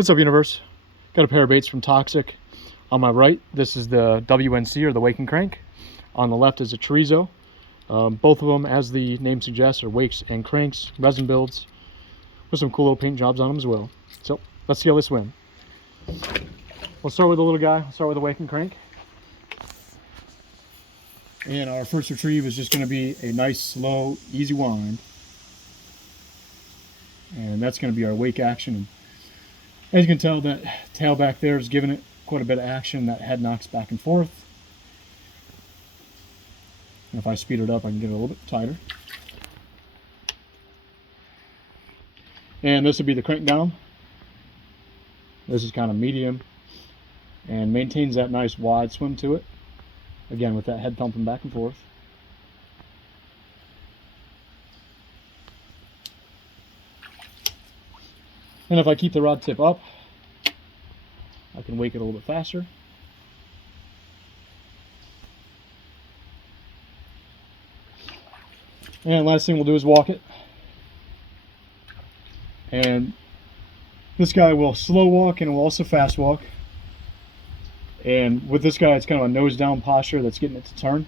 What's up, universe? Got a pair of baits from Toxic. On my right, this is the WNC, or the Wake and Crank. On the left is a Chorizo. Both of them, as the name suggests, are wakes and cranks, resin builds, with some cool little paint jobs on them as well. So let's see how they swim. We'll start with the little guy. We'll start with the Wake and Crank. And our first retrieve is just going to be a nice, slow, easy wind. And that's going to be our wake action. As you can tell, that tail back there is giving it quite a bit of action. That head knocks back and forth. And if I speed it up, I can get it a little bit tighter. And this would be the crank down. This is kind of medium and maintains that nice wide swim to it. Again, with that head thumping back and forth. And if I keep the rod tip up, I can wake it a little bit faster. And last thing we'll do is walk it. And this guy will slow walk and will also fast walk. And with this guy, it's kind of a nose down posture that's getting it to turn.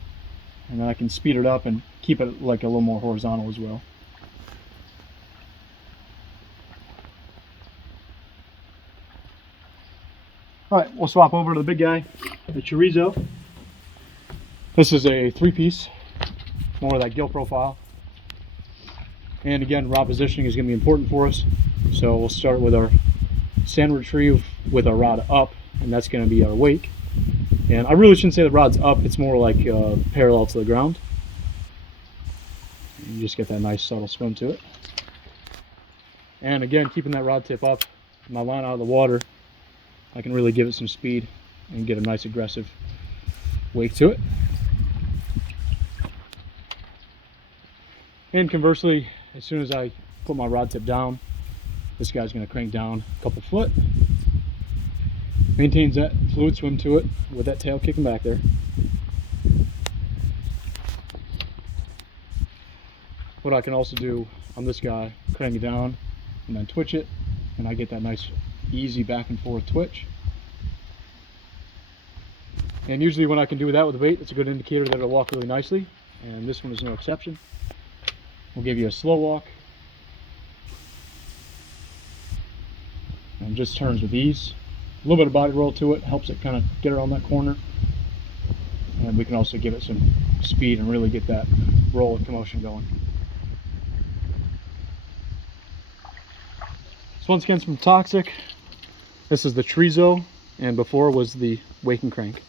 And then I can speed it up and keep it like a little more horizontal as well. Alright, we'll swap over to the big guy, the Chorizo. This is a 3-piece, more of that gill profile. And again, rod positioning is going to be important for us. So we'll start with our stand retrieve with our rod up, and that's going to be our wake. And I really shouldn't say the rod's up, it's more like parallel to the ground. And you just get that nice subtle swim to it. And again, keeping that rod tip up, my line out of the water, I can really give it some speed and get a nice aggressive wake to it. And conversely, as soon as I put my rod tip down, this guy's going to crank down a couple foot. Maintains that fluid swim to it with that tail kicking back there. What I can also do on this guy, crank it down and then twitch it, and I get that nice easy back and forth twitch. And usually when I can do that with the bait, it's a good indicator that it'll walk really nicely, and this one is no exception. We'll give you a slow walk and just turns with ease. A little bit of body roll to it helps it kind of get around that corner, and we can also give it some speed and really get that roll and commotion going. So once again, from Toxic, this is the Chorizo, and before was the Wake and Crank.